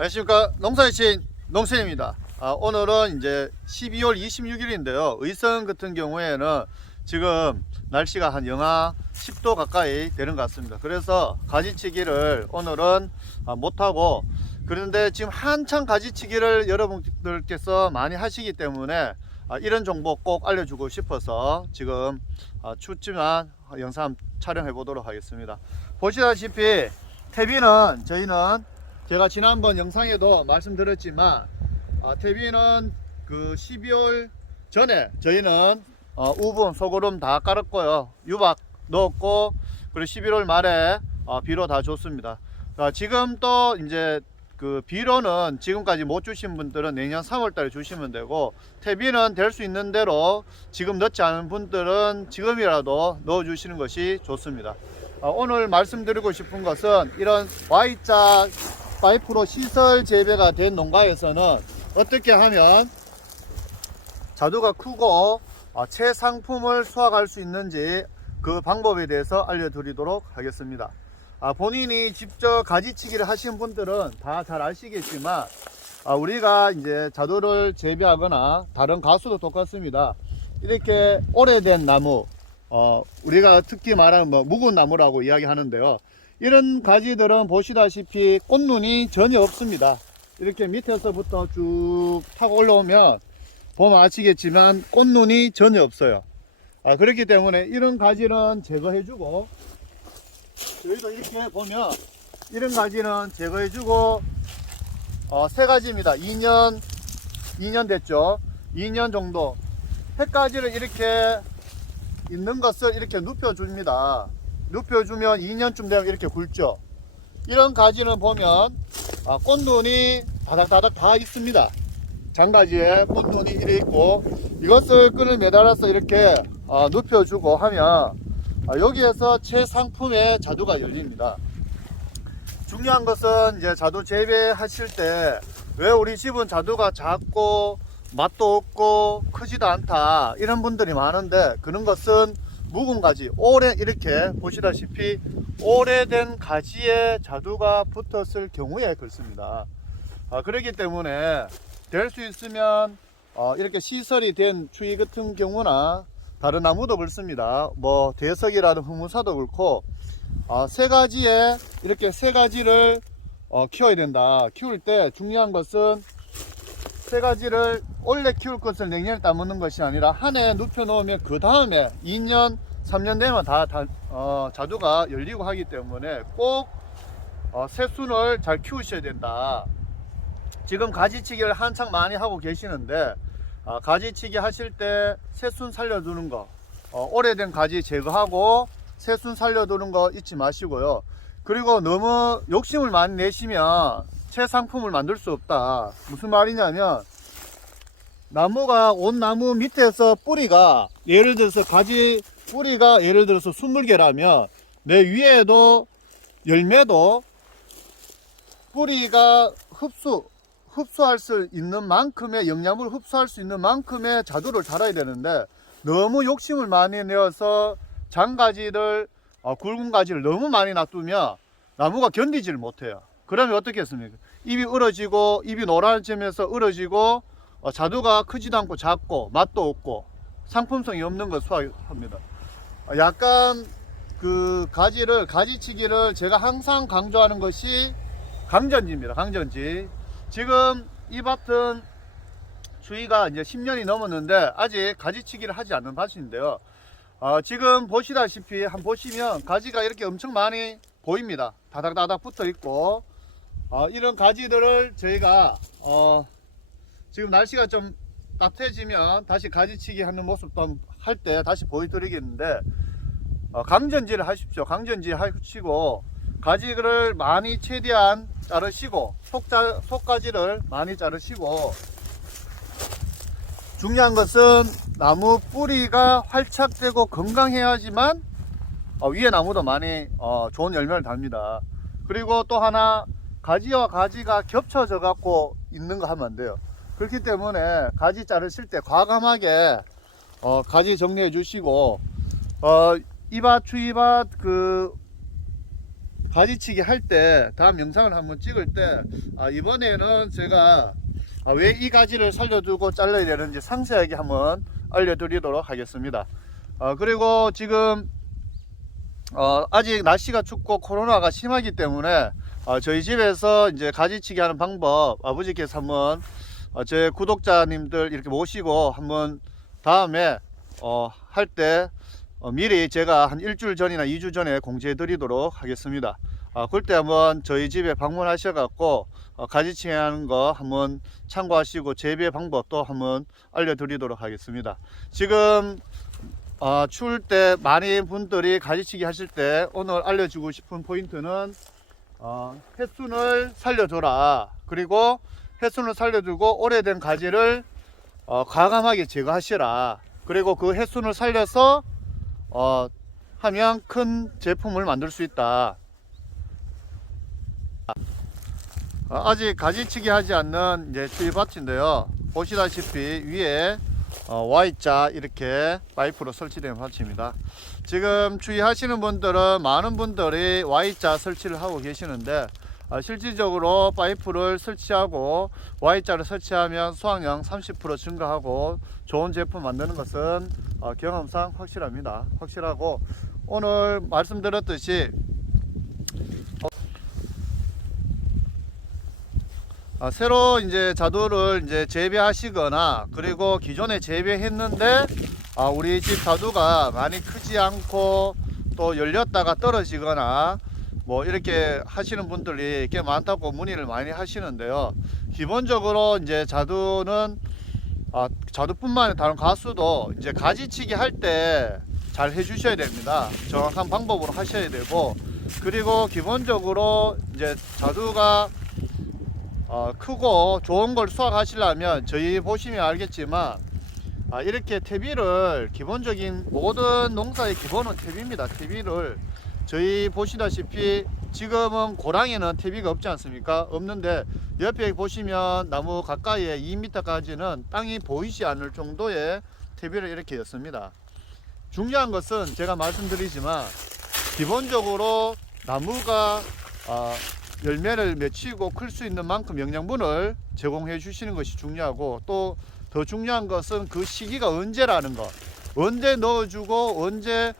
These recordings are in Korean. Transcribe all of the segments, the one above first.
안녕하십니까. 농사이신 농쌤입니다. 아, 오늘은 이제 12월 26일인데요. 의성 같은 경우에는 지금 날씨가 한 영하 10도 가까이 되는 것 같습니다. 그래서 가지치기를 오늘은 아, 못하고 그런데 지금 한창 가지치기를 여러분들께서 많이 하시기 때문에 아, 이런 정보 꼭 알려주고 싶어서 지금 아, 춥지만 영상 촬영해 보도록 하겠습니다. 보시다시피 태비는 저희는 제가 지난번 영상에도 말씀드렸지만 아, 태비는 그 12월 전에 저희는 어, 우분 소고름 다 깔았고요. 유박 넣었고 그리고 11월 말에 어, 비료 다 줬습니다. 아, 지금 또 이제 그 비료는 지금까지 못 주신 분들은 내년 3월 달에 주시면 되고 태비는 될 수 있는 대로 지금 넣지 않은 분들은 지금이라도 넣어 주시는 것이 좋습니다. 아, 오늘 말씀드리고 싶은 것은 이런 Y자 파이프로 시설 재배가 된 농가에서는 어떻게 하면 자두가 크고 어, 최상품을 수확할 수 있는지 그 방법에 대해서 알려드리도록 하겠습니다. 아, 본인이 직접 가지치기를 하신 분들은 다 잘 아시겠지만 아, 우리가 이제 자두를 재배하거나 다른 가수도 똑같습니다. 이렇게 오래된 나무, 어, 우리가 특히 말하는 뭐 묵은 나무라고 이야기하는데요. 이런 가지들은 보시다시피 꽃눈이 전혀 없습니다. 이렇게 밑에서부터 쭉 타고 올라오면 보면 아시겠지만 꽃눈이 전혀 없어요. 아, 그렇기 때문에 이런 가지는 제거해주고 저희도 이렇게 보면 이런 가지는 제거해주고 어, 세 가지입니다. 2년 2년 됐죠. 2년 정도 햇가지를 이렇게 있는 것을 이렇게 눕혀줍니다. 눕혀주면 2년쯤 되면 이렇게 굵죠. 이런 가지는 보면 아, 꽃눈이 다닥다닥 다 있습니다. 장가지에 꽃눈이 이래 있고 이것을 끈을 매달아서 이렇게 아, 눕혀주고 하면 아, 여기에서 최상품의 자두가 열립니다. 중요한 것은 이제 자두 재배하실 때 왜 우리 집은 자두가 작고 맛도 없고 크지도 않다 이런 분들이 많은데 그런 것은 묵은 가지 오래 이렇게 보시다시피 오래된 가지에 자두가 붙었을 경우에 그렇습니다. 아, 그렇기 때문에 될 수 있으면 어, 이렇게 시설이 된 추위 같은 경우나 다른 나무도 그렇습니다. 뭐 대석이라든 흑무사도 그렇고 아, 세 가지에 이렇게 세 가지를 어, 키워야 된다. 키울 때 중요한 것은 세 가지를 원래 키울 것을 내년에 따먹는 것이 아니라 한 해 눕혀 놓으면 그 다음에 2년 3년 되면 다, 다 어, 자두가 열리고 하기 때문에 꼭 어, 새순을 잘 키우셔야 된다. 지금 가지치기를 한창 많이 하고 계시는데 아, 가지치기 하실 때 새순 살려두는 거 어, 오래된 가지 제거하고 새순 살려두는 거 잊지 마시고요. 그리고 너무 욕심을 많이 내시면 최상품을 만들 수 없다 무슨 말이냐면 나무가 온 나무 밑에서 뿌리가 예를 들어서 가지 뿌리가 예를 들어서 20개라면 내 위에도 열매도 뿌리가 흡수 흡수할 수 있는 만큼의 영양분을 흡수할 수 있는 만큼의 자두를 달아야 되는데 너무 욕심을 많이 내어서 장가지를 어, 굵은 가지를 너무 많이 놔두면 나무가 견디지를 못해요. 그러면 어떻겠습니까? 잎이 으러지고 잎이 노란점에서 으러지고 어, 자두가 크지도 않고 작고 맛도 없고 상품성이 없는 걸 수확합니다. 어, 약간 그 가지를 가지치기를 제가 항상 강조하는 것이 강전지입니다. 강전지. 지금 이 밭은 주위가 이제 10년이 넘었는데 아직 가지치기를 하지 않는 밭인데요. 어, 지금 보시다시피 한 보시면 가지가 이렇게 엄청 많이 보입니다. 다닥다닥 붙어 있고 어, 이런 가지들을 저희가 어, 지금 날씨가 좀 따뜻해지면 다시 가지치기 하는 모습도 할 때 다시 보여드리겠는데 어, 강전지를 하십시오. 강전지 하시고 가지를 많이 최대한 자르시고 속자, 속가지를 많이 자르시고 중요한 것은 나무 뿌리가 활착되고 건강해야지만 어, 위에 나무도 많이 어, 좋은 열매를 답니다. 그리고 또 하나 가지와 가지가 겹쳐져 갖고 있는 거 하면 안 돼요. 그렇기 때문에 가지 자르실 때 과감하게 어, 가지 정리해 주시고 어, 이밭 추이밭 그 가지치기 할 때 다음 영상을 한번 찍을 때 아, 이번에는 제가 아, 왜 이 가지를 살려두고 잘라야 되는지 상세하게 한번 알려드리도록 하겠습니다. 어, 그리고 지금 어, 아직 날씨가 춥고 코로나가 심하기 때문에 어, 저희 집에서 이제 가지치기 하는 방법 아버지께서 한번 어, 제 구독자님들 이렇게 모시고 한번 다음에 어, 할때 어, 미리 제가 한 일주일 전이나 2주 전에 공지해 드리도록 하겠습니다. 아, 그때 한번 저희 집에 방문하셔 갖고 어, 가지치기 하는 거 한번 참고하시고 재배 방법도 한번 알려드리도록 하겠습니다. 지금 어, 추울 때 많은 분들이 가지치기 하실 때 오늘 알려주고 싶은 포인트는 어, 햇순을 살려줘라. 그리고 햇순을 살려주고 오래된 가지를 어, 과감하게 제거하시라. 그리고 그 햇순을 살려서 어, 하면 큰 제품을 만들 수 있다. 어, 아직 가지치기 하지 않는 이제 추위밭인데요. 보시다시피 위에 어, Y자 이렇게 파이프로 설치된 밭입니다. 지금 주의하시는 분들은 많은 분들이 Y자 설치를 하고 계시는데 아, 실질적으로 파이프를 설치하고 Y자를 설치하면 수확량 30% 증가하고 좋은 제품 만드는 것은 어, 경험상 확실합니다. 확실하고 오늘 말씀드렸듯이 아, 새로 이제 자두를 이제 재배하시거나 그리고 기존에 재배했는데 아, 우리 집 자두가 많이 크지 않고 또 열렸다가 떨어지거나 뭐 이렇게 하시는 분들이 꽤 많다고 문의를 많이 하시는데요. 기본적으로 이제 자두는 아, 자두뿐만 아니라 다른 가수도 이제 가지치기 할 때 잘 해주셔야 됩니다. 정확한 방법으로 하셔야 되고 그리고 기본적으로 이제 자두가 어, 크고 좋은 걸 수확하시려면 저희 보시면 알겠지만 아, 이렇게 퇴비를 기본적인 모든 농사의 기본은 퇴비입니다. 퇴비를 저희 보시다시피 지금은 고랑에는 퇴비가 없지 않습니까? 없는데 옆에 보시면 나무 가까이에 2m까지는 땅이 보이지 않을 정도의 퇴비를 이렇게 였습니다. 중요한 것은 제가 말씀드리지만 기본적으로 나무가 아, 열매를 맺히고 클 수 있는 만큼 영양분을 제공해 주시는 것이 중요하고 또 더 중요한 것은 그 시기가 언제라는 것. 언제 넣어주고 언제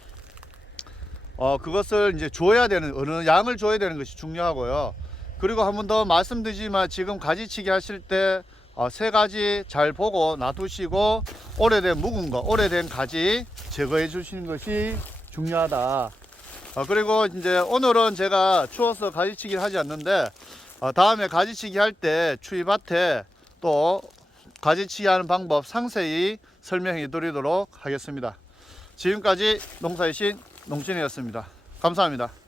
어 그것을 이제 줘야 되는 어느 양을 줘야 되는 것이 중요하고요. 그리고 한 번 더 말씀드리지만 지금 가지치기 하실 때 어, 세 가지 잘 보고 놔두시고 오래된 묵은 거, 오래된 가지 제거해 주시는 것이 중요하다. 어, 그리고 이제 오늘은 제가 추워서 가지치기를 하지 않는데 어, 다음에 가지치기 할 때 추위밭에 또 가지치기 하는 방법 상세히 설명해 드리도록 하겠습니다. 지금까지 농사의 신 농진이었습니다. 감사합니다.